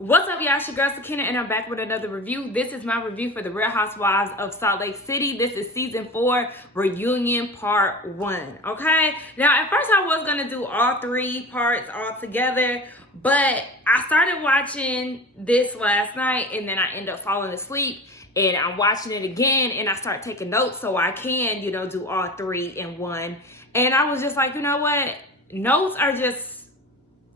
What's up, y'all? It's your girl Sakina, and I'm back with another review. This is my review for the Real Housewives of Salt Lake City. This is season 4, reunion part 1. Okay, now at first I was gonna do all 3 parts all together, but I started watching this last night and then I ended up falling asleep, and I'm watching it again and I start taking notes so I can, do all 3 in one. And I was just like, you know what? Notes are just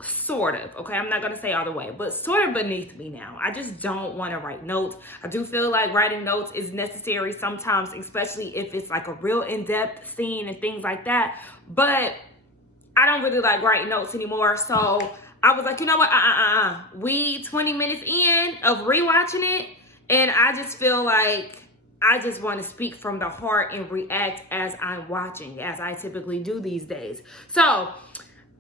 sort of, okay, I'm not going to say all the way, but sort of beneath me now. I just don't want to write notes. I do feel like writing notes is necessary sometimes, especially if it's like a real in-depth scene and things like that, but I don't really like writing notes anymore. So I was like, you know what, we 20 minutes in of rewatching it, and I just feel like I just want to speak from the heart and react as I'm watching, as I typically do these days. So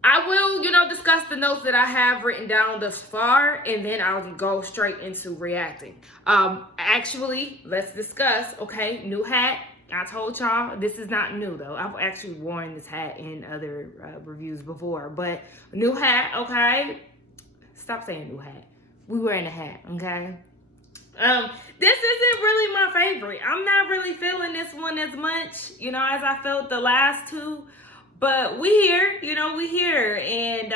I will, discuss the notes that I have written down thus far, and then I'll go straight into reacting. Actually, let's discuss, okay, new hat. I told y'all, this is not new though. I've actually worn this hat in other reviews before, but new hat, okay? Stop saying new hat. We wearing a hat, okay? This isn't really my favorite. I'm not really feeling this one as much, as I felt the last two. But we here, we here, and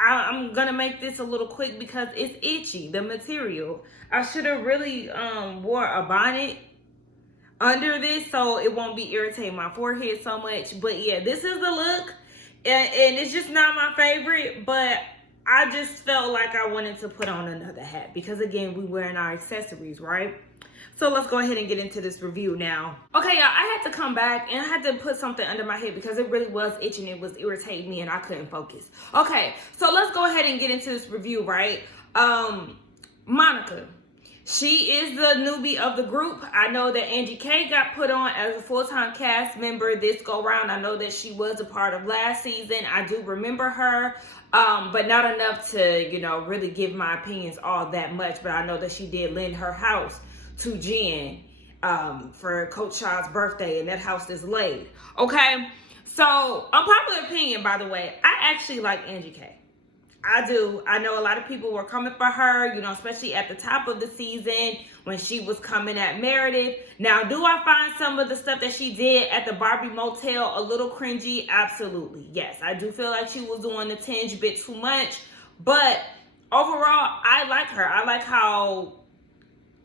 I'm gonna make this a little quick because it's itchy, the material. I should have really wore a bonnet under this so it won't be irritating my forehead so much. But yeah, this is the look, and it's just not my favorite, but I just felt like I wanted to put on another hat because, again, we wearing our accessories, right? So let's go ahead and get into this review now. Okay, y'all, I had to come back and I had to put something under my head because it really was itching. It was irritating me and I couldn't focus. Okay, so let's go ahead and get into this review, right? Monica. She is the newbie of the group. I know that Angie K got put on as a full-time cast member this go round. I know that she was a part of last season. I do remember her, but not enough to, really give my opinions all that much. But I know that she did lend her house to Jen for Coach Child's birthday, and that house is laid. Okay, so unpopular opinion, by the way, I actually like Angie K. I do. I know a lot of people were coming for her, especially at the top of the season when she was coming at Meredith. Now, do I find some of the stuff that she did at the Barbie Motel a little cringy? Absolutely. Yes, I do feel like she was doing a tinge bit too much, but overall, I like her. I like how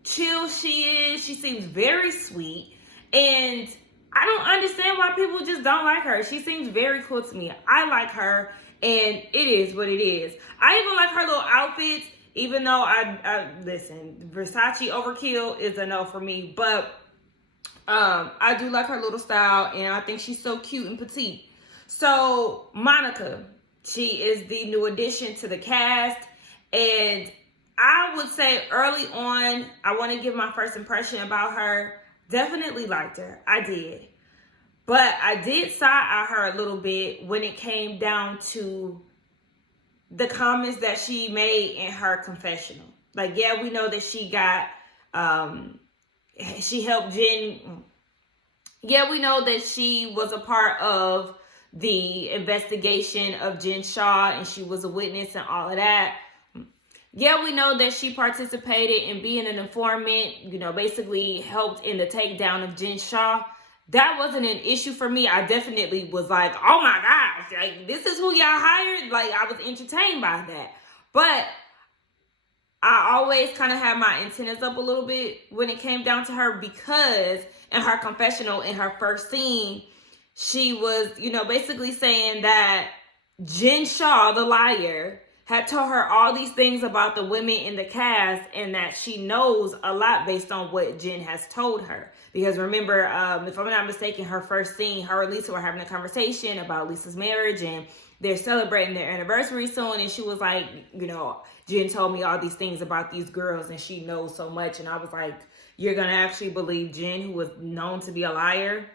chill she is. She seems very sweet, and I don't understand why people just don't like her. She seems very cool to me. I like her, and it is what it is. I even like her little outfits, even though I listen, Versace overkill is a no for me, but I do like her little style, and I think she's so cute and petite. So Monica, she is the new addition to the cast, and I would say early on, I want to give my first impression about her. Definitely liked her. I did. But I did side-eye her a little bit when it came down to the comments that she made in her confessional. Like, yeah, we know that she got, she helped Jen. Yeah, we know that she was a part of the investigation of Jen Shaw, and she was a witness and all of that. Yeah, we know that she participated in being an informant, basically helped in the takedown of Jen Shaw. That wasn't an issue for me. I definitely was like, oh my gosh, like, this is who y'all hired? Like, I was entertained by that. But I always kind of had my antennas up a little bit when it came down to her, because in her confessional, in her first scene, she was, basically saying that Jen Shaw, the liar, had told her all these things about the women in the cast, and that she knows a lot based on what Jen has told her. Because remember, if I'm not mistaken, her first scene, her and Lisa were having a conversation about Lisa's marriage, and they're celebrating their anniversary soon, and she was like, Jen told me all these things about these girls, and she knows so much. And I was like, you're going to actually believe Jen, who was known to be a liar?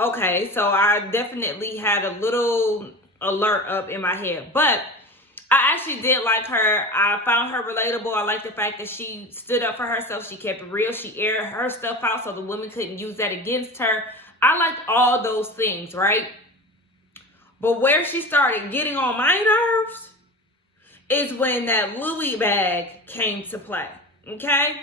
Okay, so I definitely had a little alert up in my head, but I actually did like her. I found her relatable. I like the fact that she stood up for herself. She kept it real. She aired her stuff out so the women couldn't use that against her. I liked all those things, right? But where she started getting on my nerves is when that Louis bag came to play. Okay?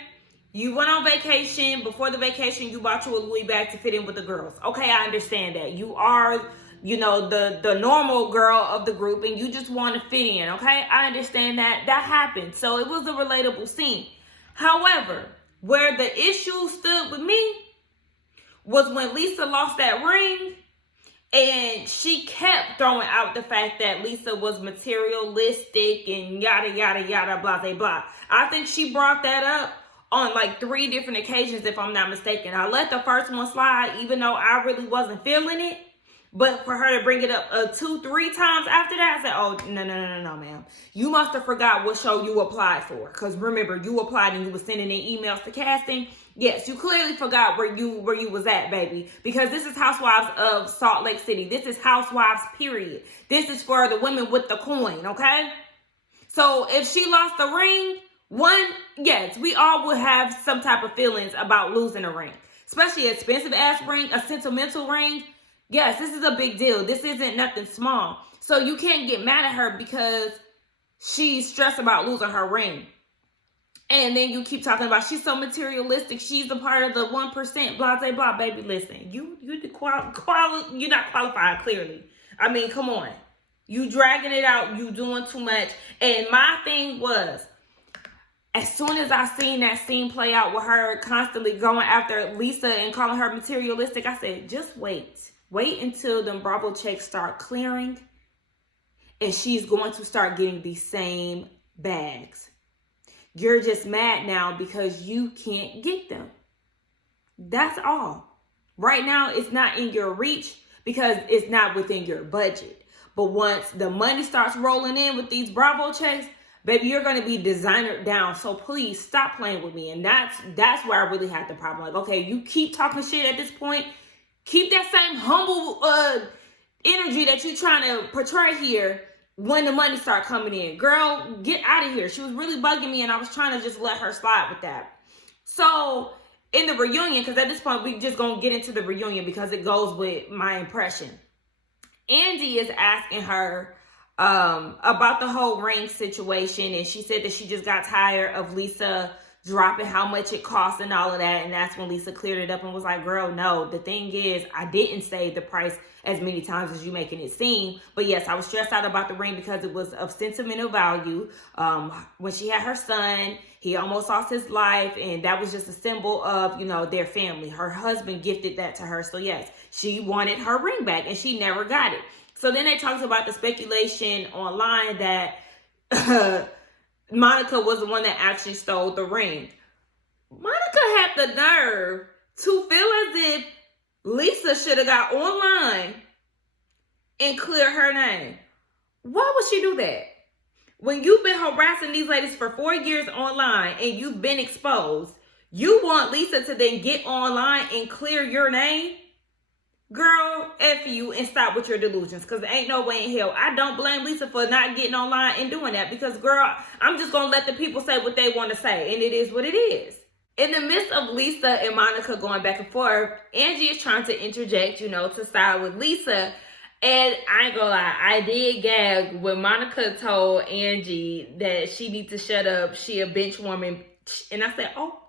You went on vacation. Before the vacation, you bought you a Louis bag to fit in with the girls. Okay, I understand that. You are, the normal girl of the group and you just want to fit in. Okay, I understand that. That happened. So it was a relatable scene. However, where the issue stood with me was when Lisa lost that ring and she kept throwing out the fact that Lisa was materialistic and yada, yada, yada, blah, blah, blah. I think she brought that up on like 3 different occasions, if I'm not mistaken. I let the first one slide, even though I really wasn't feeling it. But for her to bring it up 2-3 times after that, I said, oh, no, ma'am. You must have forgot what show you applied for. Because remember, you applied and you were sending in emails to casting. Yes, you clearly forgot where you was at, baby. Because this is Housewives of Salt Lake City. This is Housewives, period. This is for the women with the coin, okay? So if she lost the ring, yes, we all would have some type of feelings about losing a ring. Especially an expensive ass ring, a sentimental ring. Yes, this is a big deal. This isn't nothing small. So you can't get mad at her because she's stressed about losing her ring. And then you keep talking about she's so materialistic. She's a part of the 1%, blah, blah, blah. Baby, listen, you're not qualified, clearly. I mean, come on. You dragging it out. You doing too much. And my thing was, as soon as I seen that scene play out with her constantly going after Lisa and calling her materialistic, I said, just wait. Wait until the Bravo checks start clearing and she's going to start getting these same bags. You're just mad now because you can't get them. That's all. Right now, it's not in your reach because it's not within your budget. But once the money starts rolling in with these Bravo checks, baby, you're going to be designered down. So please stop playing with me. And that's where I really had the problem. Like, okay, you keep talking shit at this point. Keep that same humble energy that you're trying to portray here when the money start coming in. Girl, get out of here. She was really bugging me and I was trying to just let her slide with that. So in the reunion, because at this point we just going to get into the reunion because it goes with my impression. Angie is asking her about the whole ring situation. And she said that she just got tired of Lisa dropping how much it costs and all of that. And that's when Lisa cleared it up and was like, girl, no, the thing is, I didn't say the price as many times as you making it seem. But yes, I was stressed out about the ring because it was of sentimental value. When she had her son, he almost lost his life. And that was just a symbol of, their family. Her husband gifted that to her. So yes, she wanted her ring back and she never got it. So then they talked about the speculation online that Monica was the one that actually stole the ring. Monica had the nerve to feel as if Lisa should have got online and cleared her name. Why would she do that? When you've been harassing these ladies for 4 years online and you've been exposed, you want Lisa to then get online and clear your name? Girl, F you and stop with your delusions because there ain't no way in hell. I don't blame Lisa for not getting online and doing that because, girl, I'm just going to let the people say what they want to say and it is what it is. In the midst of Lisa and Monica going back and forth, Angie is trying to interject, to side with Lisa. And I ain't gonna lie, I did gag when Monica told Angie that she needs to shut up. She a bench woman. And I said, oh.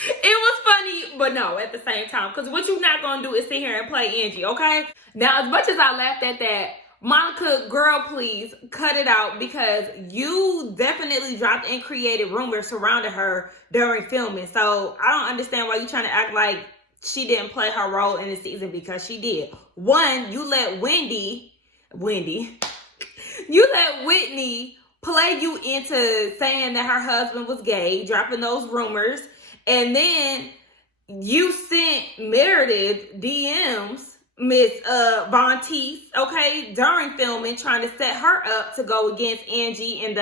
It was funny, but no, at the same time. Because what you're not going to do is sit here and play Angie, okay? Now, as much as I laughed at that, Monica, girl, please cut it out because you definitely dropped and created rumors surrounding her during filming. So I don't understand why you're trying to act like she didn't play her role in the season because she did. One, you let Whitney play you into saying that her husband was gay, dropping those rumors. And then you sent Meredith DMs, Miss Von Teese, okay, during filming, trying to set her up to go against Angie and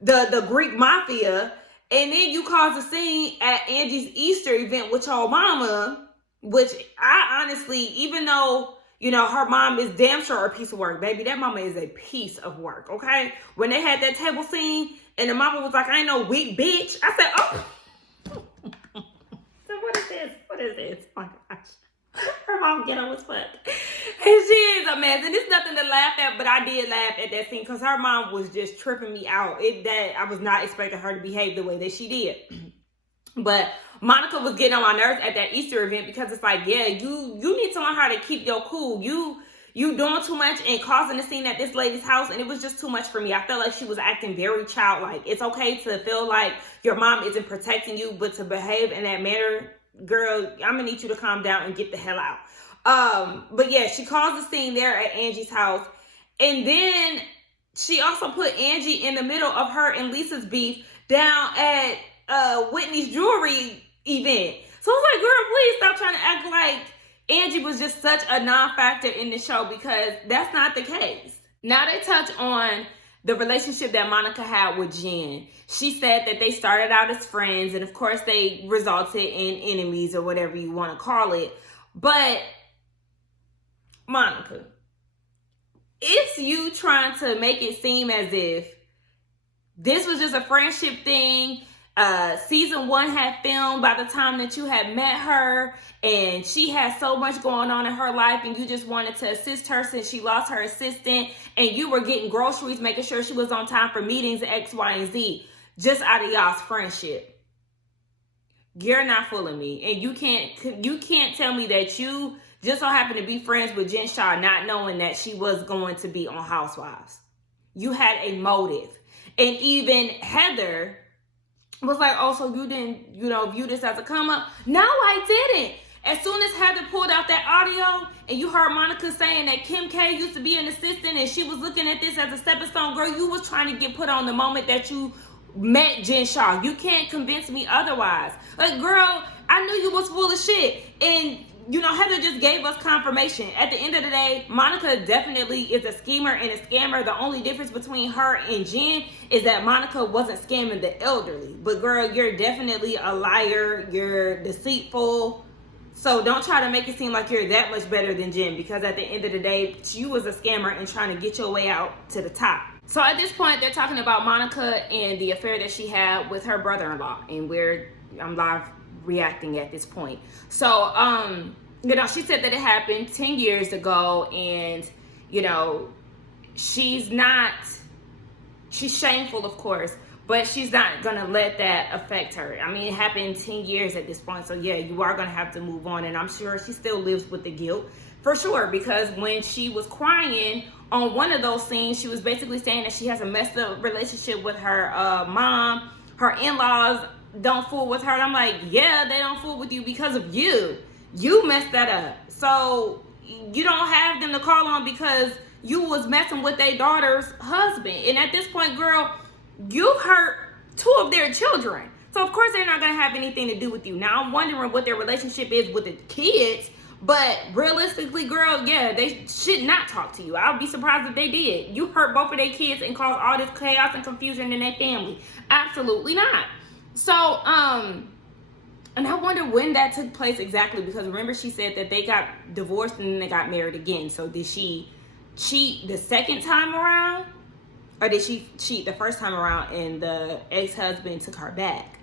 the Greek mafia. And then you caused a scene at Angie's Easter event with your mama, which I honestly, even though, her mom is damn sure a piece of work, baby, that mama is a piece of work, okay? When they had that table scene and the mama was like, I ain't no weak bitch. I said, oh. So what is this? Oh my gosh. Her mom ghetto as fuck. And she is a mess. And it's nothing to laugh at, but I did laugh at that scene because her mom was just tripping me out. That I was not expecting her to behave the way that she did. But Monica was getting on my nerves at that Easter event because it's like, yeah, you need to learn how to keep your cool. You doing too much and causing a scene at this lady's house, and it was just too much for me. I felt like she was acting very childlike. It's okay to feel like your mom isn't protecting you, but to behave in that manner, girl, I'm gonna need you to calm down and get the hell out. But yeah, she caused a scene there at Angie's house, and then she also put Angie in the middle of her and Lisa's beef down at Whitney's jewelry event. So I was like, girl, please stop trying to act like Angie was just such a non-factor in the show, because that's not the case. Now they touch on the relationship that Monica had with Jen. She said that they started out as friends, and of course they resulted in enemies or whatever you want to call it. But Monica, it's you trying to make it seem as if this was just a friendship thing. Season 1 had filmed by the time that you had met her, and she had so much going on in her life, and you just wanted to assist her since she lost her assistant, and you were getting groceries, making sure she was on time for meetings, X, Y, and Z, just out of y'all's friendship. You're not fooling me, and you can't tell me that you just so happened to be friends with Jen Shah, not knowing that she was going to be on Housewives. You had a motive, and even Heather was like, oh, so you didn't, view this as a come up? No, I didn't. As soon as Heather pulled out that audio and you heard Monica saying that Kim K used to be an assistant and she was looking at this as a stepping stone, girl, you was trying to get put on the moment that you met Jen Shah. You can't convince me otherwise. Like, girl, I knew you was full of shit. And Heather just gave us confirmation. At the end of the day, Monica definitely is a schemer and a scammer. The only difference between her and Jen is that Monica wasn't scamming the elderly. But girl, you're definitely a liar. You're deceitful. So don't try to make it seem like you're that much better than Jen, because at the end of the day, you was a scammer and trying to get your way out to the top. So at this point, they're talking about Monica and the affair that she had with her brother-in-law. And I'm live reacting at this point. So she said that it happened 10 years ago, and she's shameful, of course, but she's not gonna let that affect her. I mean, it happened 10 years at this point, so yeah, you are gonna have to move on. And I'm sure she still lives with the guilt, for sure, because when she was crying on one of those scenes, she was basically saying that she has a messed up relationship with her mom. Her in-laws don't fool with her. And I'm like, yeah, they don't fool with you because of you. You messed that up. So you don't have them to call on because you was messing with their daughter's husband. And at this point, girl, you hurt 2 of their children. So of course they're not going to have anything to do with you. Now I'm wondering what their relationship is with the kids. But realistically, girl, yeah, they should not talk to you. I would be surprised if they did. You hurt both of their kids and caused all this chaos and confusion in their family. Absolutely not. So, and I wonder when that took place exactly, because remember she said that they got divorced and then they got married again. So did she cheat the second time around, or did she cheat the first time around and the ex-husband took her back?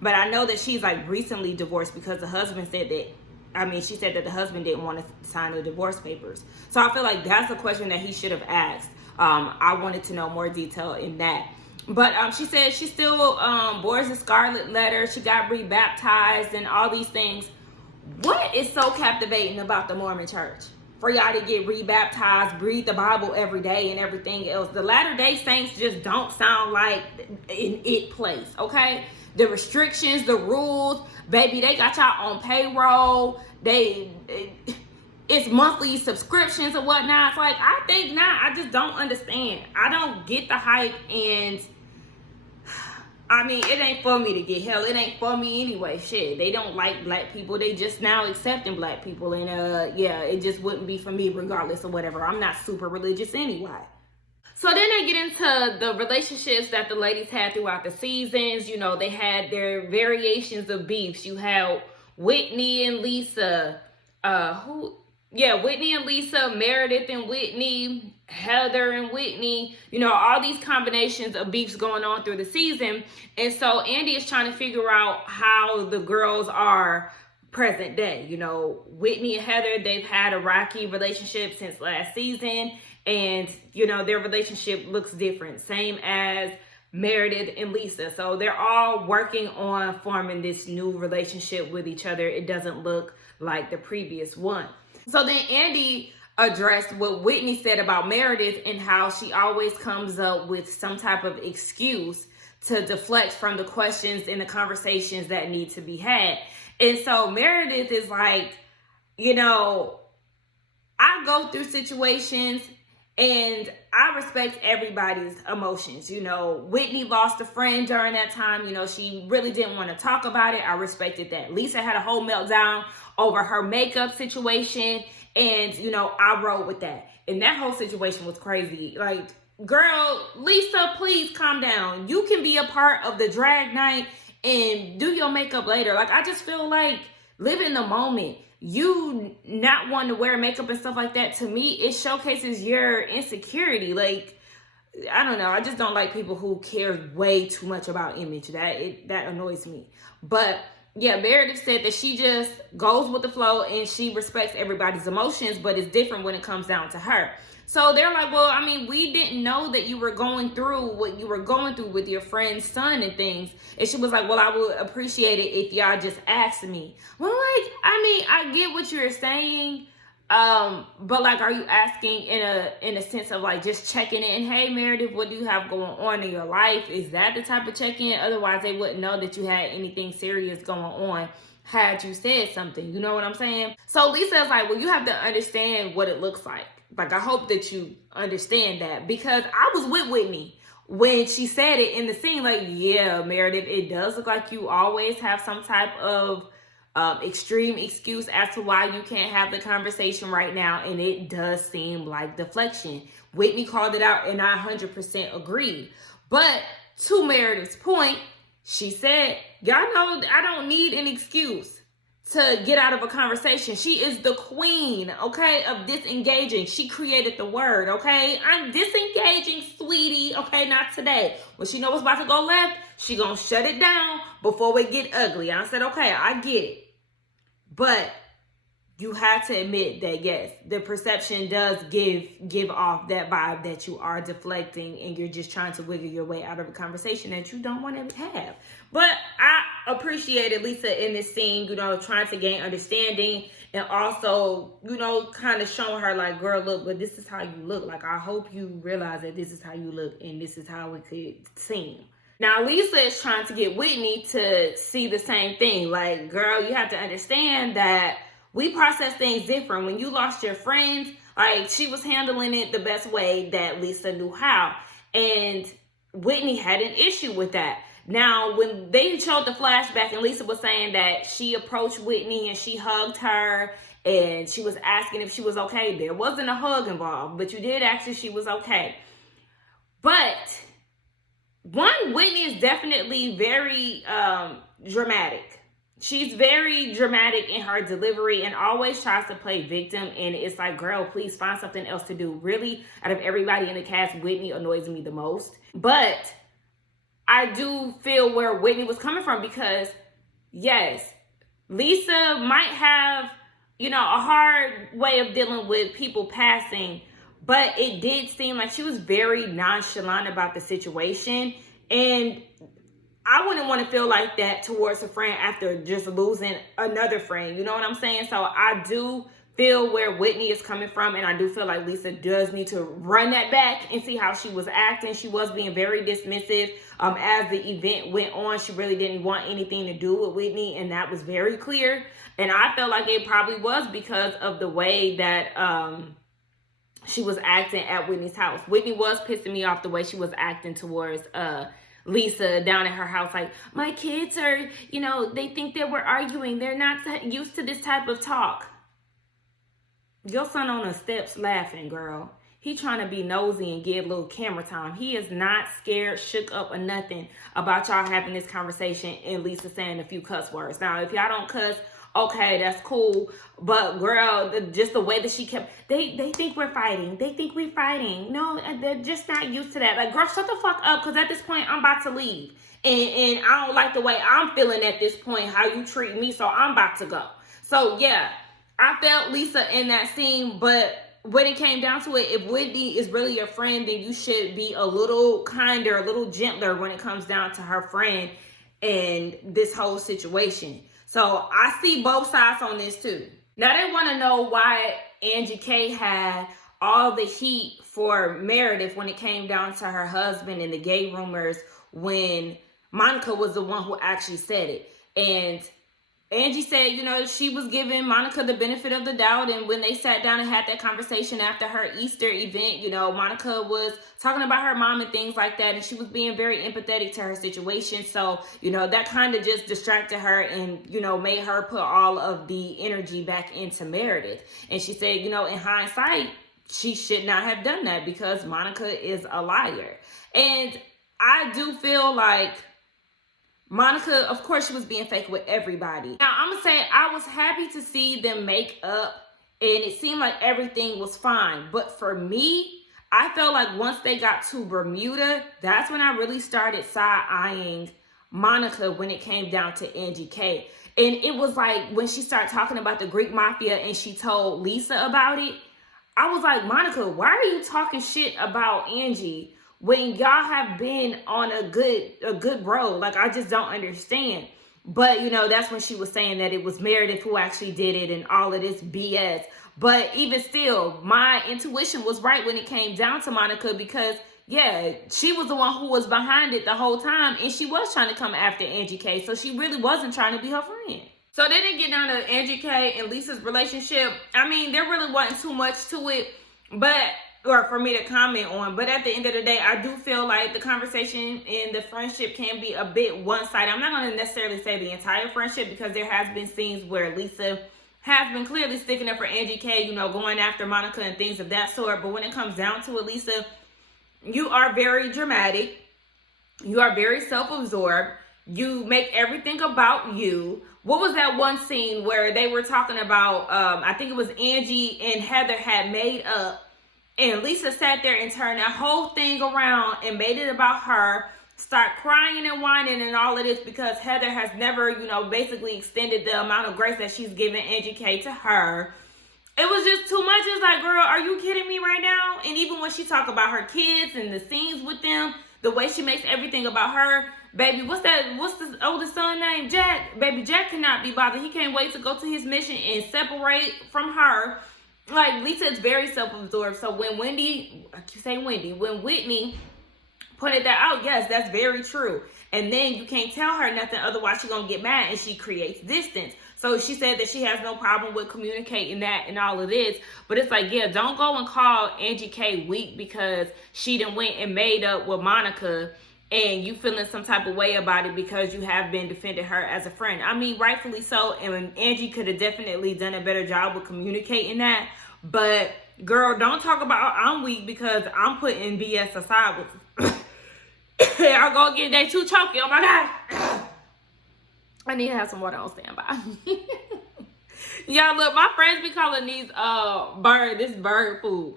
But I know that she's like recently divorced because the husband said that, she said that the husband didn't want to sign the divorce papers. So I feel like that's a question that he should have asked. I wanted to know more detail in that. But she said she still bears the scarlet letter. She got rebaptized and all these things. What is so captivating about the Mormon church? For y'all to get rebaptized, read the Bible every day and everything else. The Latter-day Saints just don't sound like in it place, okay? The restrictions, the rules, baby, they got y'all on payroll. It's monthly subscriptions and whatnot. It's like, I think not. I just don't understand. I don't get the hype, and it ain't for me to get hell. It ain't for me anyway. Shit, they don't like black people. They just now accepting black people, and it just wouldn't be for me regardless of whatever. I'm not super religious anyway. So then they get into the relationships that the ladies had throughout the seasons. They had their variations of beefs. You had Whitney and Lisa, Whitney and Lisa, Meredith and Whitney, Heather and Whitney, all these combinations of beefs going on through the season. And so Andy is trying to figure out how the girls are present day. You know, Whitney and Heather, they've had a rocky relationship since last season, and you know, their relationship looks different, same as Meredith and Lisa. So they're all working on forming this new relationship with each other. It doesn't look like the previous one. So then Andy addressed what Whitney said about Meredith and how she always comes up with some type of excuse to deflect from the questions and the conversations that need to be had. And so Meredith is like, you know, I go through situations and I respect everybody's emotions. You know, Whitney lost a friend during that time. You know, she really didn't want to talk about it. I respected that. Lisa had a whole meltdown over her makeup situation. And, you know, I rode with that. And that whole situation was crazy. Like, girl, Lisa, please calm down. You can be a part of the drag night and do your makeup later. Like, I just feel like live in the moment. You not wanting to wear makeup and stuff like that, to me, it showcases your insecurity. Like, I don't know. I just don't like people who care way too much about image. That annoys me. But yeah, Meredith said that she just goes with the flow and she respects everybody's emotions, but it's different when it comes down to her. So they're like, well, I mean, we didn't know that you were going through what you were going through with your friend's son and things. And she was like, well, I would appreciate it if y'all just asked me. Well, like, I mean, I get what you're saying. But like, are you asking in a sense of like just checking in? Hey, Meredith, what do you have going on in your life? Is that the type of check-in? Otherwise, they wouldn't know that you had anything serious going on had you said something. You know what I'm saying? So Lisa is like, well, you have to understand what it looks like. Like, I hope that you understand that, because I was with Whitney when she said it in the scene. Like, yeah, Meredith, it does look like you always have some type of extreme excuse as to why you can't have the conversation right now. And it does seem like deflection. Whitney called it out and I 100% agreed. But to Meredith's point, she said, y'all know I don't need an excuse to get out of a conversation. She is the queen, okay, of disengaging. She created the word, okay? I'm disengaging, sweetie, okay? Not today. When she knows what's about to go left, she gonna shut it down before we get ugly. I said, okay, I get it. But you have to admit that, yes, the perception does give off that vibe that you are deflecting and you're just trying to wiggle your way out of a conversation that you don't want to have. But I appreciated Lisa in this scene, you know, trying to gain understanding and also, you know, kind of showing her like, girl, look, but this is how you look. Like, I hope you realize that this is how you look and this is how it could seem. Now, Lisa is trying to get Whitney to see the same thing. Like, girl, you have to understand that we process things different. When you lost your friends, like, she was handling it the best way that Lisa knew how. And Whitney had an issue with that. Now, when they showed the flashback and Lisa was saying that she approached Whitney and she hugged her and she was asking if she was okay, there wasn't a hug involved, but you did ask if she was okay. But one, Whitney is definitely very dramatic. She's very dramatic in her delivery and always tries to play victim. And it's like, girl, please find something else to do. Really, out of everybody in the cast, Whitney annoys me the most. But I do feel where Whitney was coming from, because yes, Lisa might have, you know, a hard way of dealing with people passing, but it did seem like she was very nonchalant about the situation. And I wouldn't want to feel like that towards a friend after just losing another friend. You know what I'm saying? So I do feel where Whitney is coming from. And I do feel like Lisa does need to run that back and see how she was acting. She was being very dismissive. As the event went on, she really didn't want anything to do with Whitney. And that was very clear. And I felt like it probably was because of the way that she was acting at Whitney's house. Whitney was pissing me off the way she was acting towards Lisa down at her house. Like, my kids are, you know, they think that we're arguing. They're not used to this type of talk. Your son on the steps laughing, girl. He trying to be nosy and get a little camera time. He is not scared, shook up, or nothing about y'all having this conversation and Lisa saying a few cuss words. Now, if y'all don't cuss, okay, that's cool. But girl, just the way that she kept, they think we're fighting. They think we're fighting. No, they're just not used to that. Like, girl, shut the fuck up, because at this point, I'm about to leave. And I don't like the way I'm feeling at this point, how you treat me, so I'm about to go. So yeah, I felt Lisa in that scene, but when it came down to it, if Whitney is really your friend, then you should be a little kinder, a little gentler when it comes down to her friend and this whole situation. So I see both sides on this too. Now they want to know why Angie K had all the heat for Meredith when it came down to her husband and the gay rumors, when Monica was the one who actually said it. And Angie said, you know, she was giving Monica the benefit of the doubt. And when they sat down and had that conversation after her Easter event, you know, Monica was talking about her mom and things like that. And she was being very empathetic to her situation. So, you know, that kind of just distracted her and, you know, made her put all of the energy back into Meredith. And she said, you know, in hindsight, she should not have done that because Monica is a liar. And I do feel like Monica, of course, she was being fake with everybody. Now, I'm going to say I was happy to see them make up, and it seemed like everything was fine. But for me, I felt like once they got to Bermuda, that's when I really started side-eyeing Monica when it came down to Angie K. And it was like when she started talking about the Greek mafia and she told Lisa about it, I was like, Monica, why are you talking shit about Angie when y'all have been on a good road? Like, I just don't understand. But, you know, that's when she was saying that it was Meredith who actually did it and all of this BS. But even still, my intuition was right when it came down to Monica because, yeah, she was the one who was behind it the whole time. And she was trying to come after Angie K. So she really wasn't trying to be her friend. So then it get down to Angie K and Lisa's relationship. I mean, there really wasn't too much to it, or for me to comment on. But at the end of the day, I do feel like the conversation and the friendship can be a bit one-sided. I'm not going to necessarily say the entire friendship because there has been scenes where Lisa has been clearly sticking up for Angie K, you know, going after Monica and things of that sort. But when it comes down to it, Lisa, you are very dramatic. You are very self-absorbed. You make everything about you. What was that one scene where they were talking about, I think it was Angie and Heather had made up, and Lisa sat there and turned that whole thing around and made it about her, start crying and whining and all of this because Heather has never, you know, basically extended the amount of grace that she's given Angie K to her. It was just too much. It's like, girl, are you kidding me right now? And even when she talk about her kids and the scenes with them, the way she makes everything about her, baby, what's the oldest son name? Jack. Baby, Jack cannot be bothered. He can't wait to go to his mission and separate from her. Like, Lisa is very self-absorbed. So when when Whitney pointed that out, yes, that's very true. And then you can't tell her nothing, otherwise she's gonna get mad and she creates distance. So she said that she has no problem with communicating that and all of this. But it's like, yeah, don't go and call Angie K weak because she done went and made up with Monica and you feeling some type of way about it because you have been defending her as a friend. I mean, rightfully so. And Angie could have definitely done a better job with communicating that. But girl, don't talk about I'm weak because I'm putting BS aside with I'll go get that too choky. Oh my God. I need to have some water on standby. Y'all, look, my friends be calling these bird food.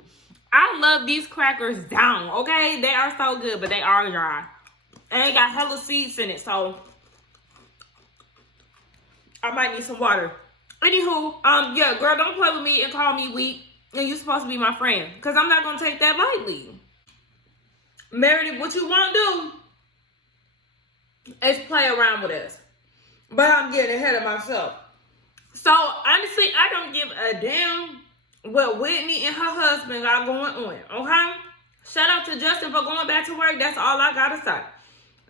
I love these crackers down, okay? They are so good, but they are dry. And they got hella seeds in it, so I might need some water. Anywho, yeah, girl, don't play with me and call me weak. And you're supposed to be my friend. Because I'm not going to take that lightly. Meredith, what you want to do is play around with us. But I'm getting ahead of myself. So, honestly, I don't give a damn what Whitney and her husband got going on, okay? Shout out to Justin for going back to work. That's all I gotta say.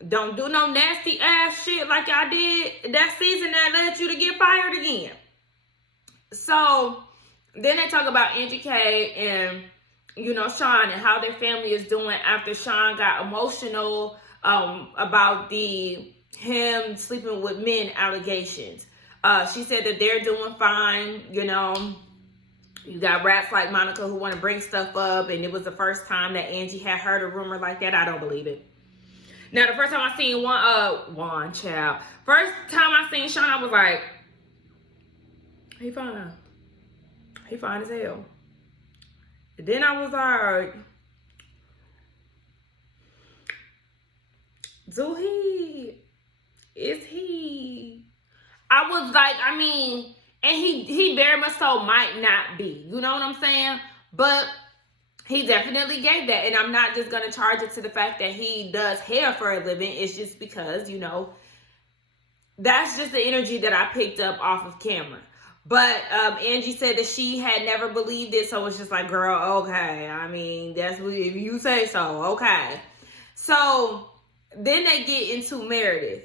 Don't do no nasty ass shit like I did that season that led you to get fired again. So, then they talk about Angie K and, you know, Sean and how their family is doing after Sean got emotional about him sleeping with men allegations. She said that they're doing fine. You know, you got rats like Monica who want to bring stuff up, and it was the first time that Angie had heard a rumor like that. I don't believe it. Now, the first time I seen Juan child, first time I seen Sean, I was like, he fine. He fine as hell. And then I was like, is he? I was like, I mean, And he very much so might not be. You know what I'm saying? But he definitely gave that. And I'm not just going to charge it to the fact that he does hair for a living. It's just because, you know, that's just the energy that I picked up off of camera. But Angie said that she had never believed it. So it's just like, girl, okay. I mean, that's what, if you say so, okay. So then they get into Meredith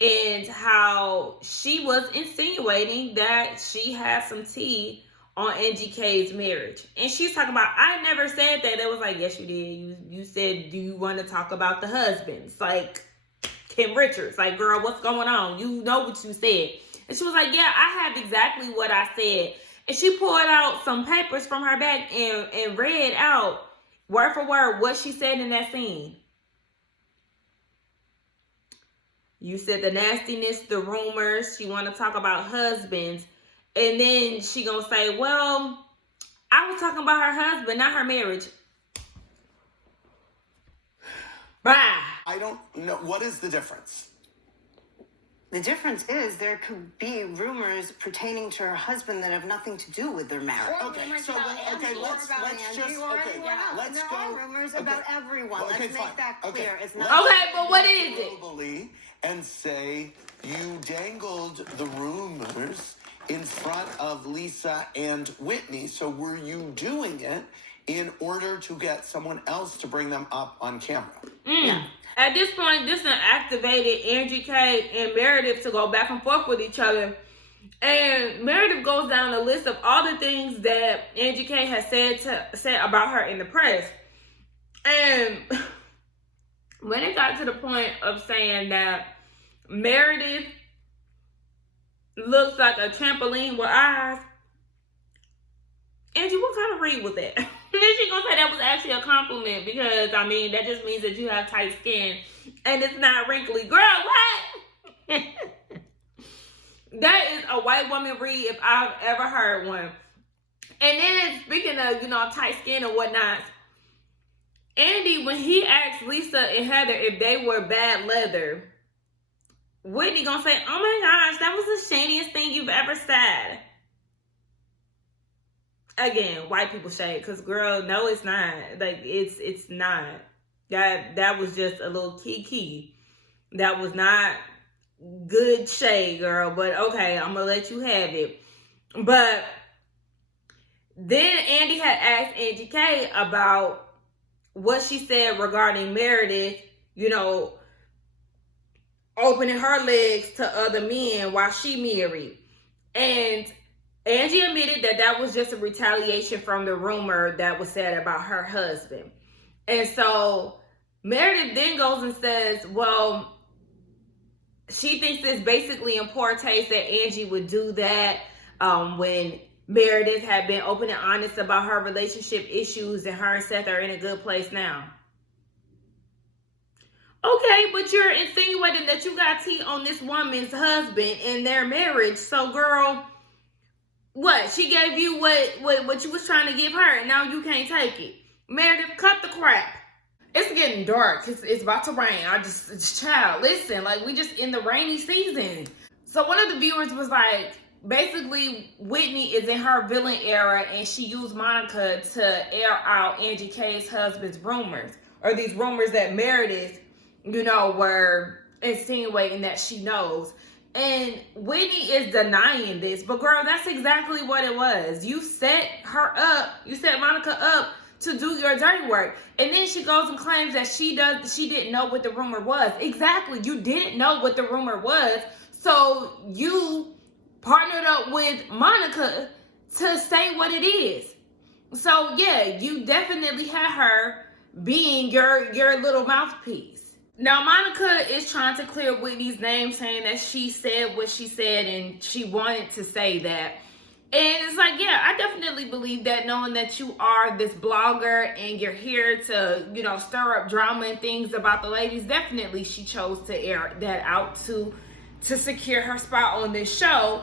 and how she was insinuating that she had some tea on Angie K's marriage. And she's talking about, I never said that. It was like, yes, you did. You said, do you want to talk about the husbands? Like Kim Richards. Like, girl, what's going on? You know what you said. And she was like, yeah, I have exactly what I said. And she pulled out some papers from her bag and read out word for word what she said in that scene. You said the nastiness, the rumors. She want to talk about husbands. And then she gonna say, well, I was talking about her husband, not her marriage. Bye. I don't know. What is the difference? The difference is there could be rumors pertaining to her husband that have nothing to do with their marriage. Okay, so let's go. Rumors about everyone. Well, okay, let's make that clear. Okay. It's not. Okay, but what is it? Globally, and say you dangled the rumors in front of Lisa and Whitney. So were you doing it in order to get someone else to bring them up on camera? Yeah. At this point, this done activated Angie K and Meredith to go back and forth with each other. And Meredith goes down a list of all the things that Angie K has said about her in the press. And when it got to the point of saying that Meredith looks like a trampoline with eyes, Angie, what kind of read was that? And then she gonna say that was actually a compliment because, I mean, that just means that you have tight skin and it's not wrinkly. Girl, what? That is a white woman read if I've ever heard one. And then speaking of, you know, tight skin and whatnot, Andy, when he asked Lisa and Heather if they were bad leather, Whitney gonna say, oh my gosh, that was the shadiest thing you've ever said. Again, white people shade, because girl, no, it's not. Like, it's not. That was just a little kiki. That was not good shade, girl. But okay, I'm gonna let you have it. But then Andy had asked Angie K about what she said regarding Meredith, you know, opening her legs to other men while she married. And Angie admitted that that was just a retaliation from the rumor that was said about her husband. And so Meredith then goes and says, well, she thinks it's basically in poor taste that Angie would do that when Meredith had been open and honest about her relationship issues and her and Seth are in a good place now. Okay, but you're insinuating that you got tea on this woman's husband and their marriage. So, girl, what? She gave you what you was trying to give her, and now you can't take it. Meredith, cut the crap. It's getting dark. It's about to rain. Child, listen, like, we just in the rainy season. So one of the viewers was like, basically, Whitney is in her villain era, and she used Monica to air out Angie K's husband's rumors, or these rumors that Meredith, you know, were insinuating that she knows. And Whitney is denying this, but girl, that's exactly what it was. You set her up, you set Monica up to do your dirty work. And then she goes and claims that she didn't know what the rumor was. Exactly, you didn't know what the rumor was. So you partnered up with Monica to say what it is. So yeah, you definitely had her being your little mouthpiece. Now, Monica is trying to clear Whitney's name, saying that she said what she said and she wanted to say that. And it's like, yeah, I definitely believe that, knowing that you are this blogger and you're here to, you know, stir up drama and things about the ladies. Definitely she chose to air that out to secure her spot on this show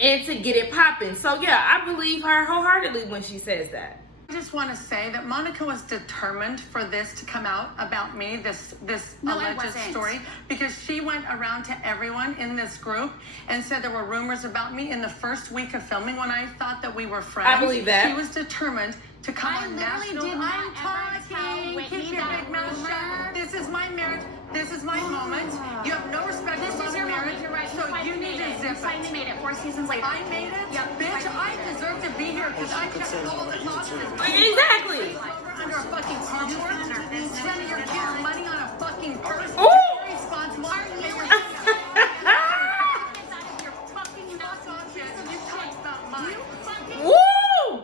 and to get it popping. So, yeah, I believe her wholeheartedly when she says that. I just want to say that Monica was determined for this to come out about me, this No, it alleged wasn't. story, because she went around to everyone in this group and said there were rumors about me in the first week of filming when I thought that we were friends. I believe that. She was determined to come I on literally national. did not I'm ever tell talking. Whitney Keep your that big mouth rumor. shut. This is my marriage. This is my moment. You have no respect This for is my your marriage. moment. You're right. So you need to You zip finally it. made it 4 seasons later. I made it? Yep. Bitch, I deserve to be here because I checked all the boxes. Exactly. Under a fucking carport, spending your kids' money on a fucking purse. Ooh. Irresponsible. Are you Woo!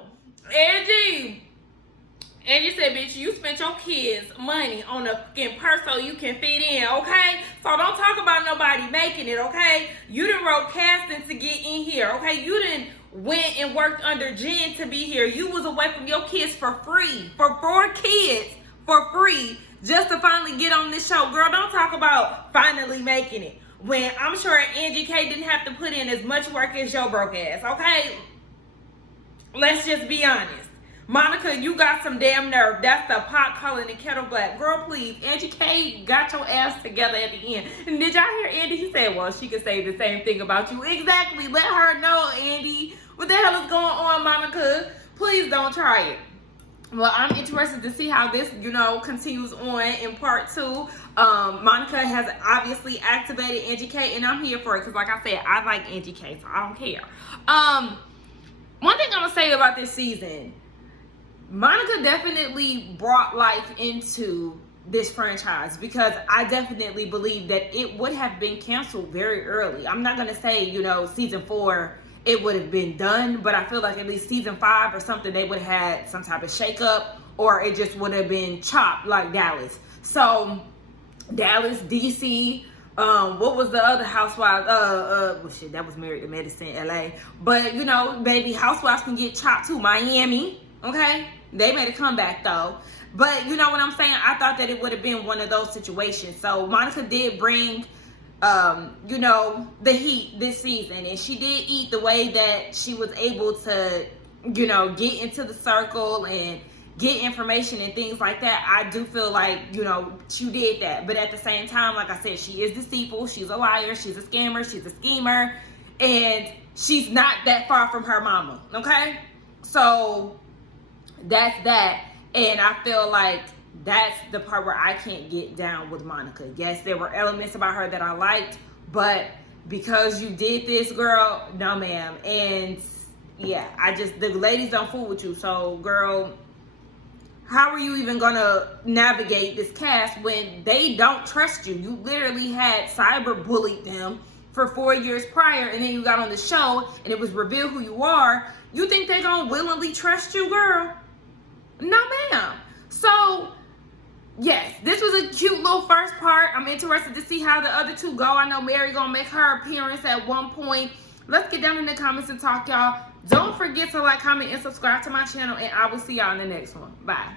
Angie said, bitch, you spent your kids' money on a fucking purse so you can fit in, okay? So don't talk about nobody making it, okay? You done wrote casting to get in here, okay? You done went and worked under Jen to be here. You was away from your kids for free, for 4 kids for free, just to finally get on this show. Girl, don't talk about finally making it, when I'm sure Angie K didn't have to put in as much work as your broke ass, okay? Let's just be honest. Monica, you got some damn nerve. That's the pot calling the kettle black. Girl, please. Angie K got your ass together at the end. And did y'all hear Andy? He said, well, she could say the same thing about you. Exactly. Let her know, Andy. What the hell is going on, Monica? Please don't try it. Well, I'm interested to see how this, continues on in part 2. Monica has obviously activated Angie K, and I'm here for it because, like I said, I like Angie K, so I don't care. One thing I'm going to say about this season, Monica definitely brought life into this franchise, because I definitely believe that it would have been canceled very early. I'm not going to say, season 4, it would have been done, but I feel like at least season 5 or something, they would have had some type of shakeup, or it just would have been chopped like Dallas. So Dallas, DC, what was the other Housewives? That was Married to Medicine, LA. But, baby, Housewives can get chopped too. Miami, okay? They made a comeback, though. But, you know what I'm saying? I thought that it would have been one of those situations. So, Monica did bring, the heat this season. And she did eat the way that she was able to, get into the circle and get information and things like that. I do feel like, she did that. But at the same time, like I said, she is deceitful. She's a liar. She's a scammer. She's a schemer. And she's not that far from her mama, okay? So that's that. And I feel like that's the part where I can't get down with Monica. Yes, there were elements about her that I liked, but because you did this, girl, no ma'am. And yeah, the ladies don't fool with you. So girl, how are you even gonna navigate this cast when they don't trust you? You literally had cyber bullied them for 4 years prior, and then you got on the show and it was revealed who you are. You think they're gonna willingly trust you, girl? No ma'am. So yes, this was a cute little first part. I'm interested to see how the other 2 go. I know Mary gonna make her appearance at one point. Let's get down in the comments and talk, y'all. Don't forget to like, comment, and subscribe to my channel, and I will see y'all in the next one. Bye.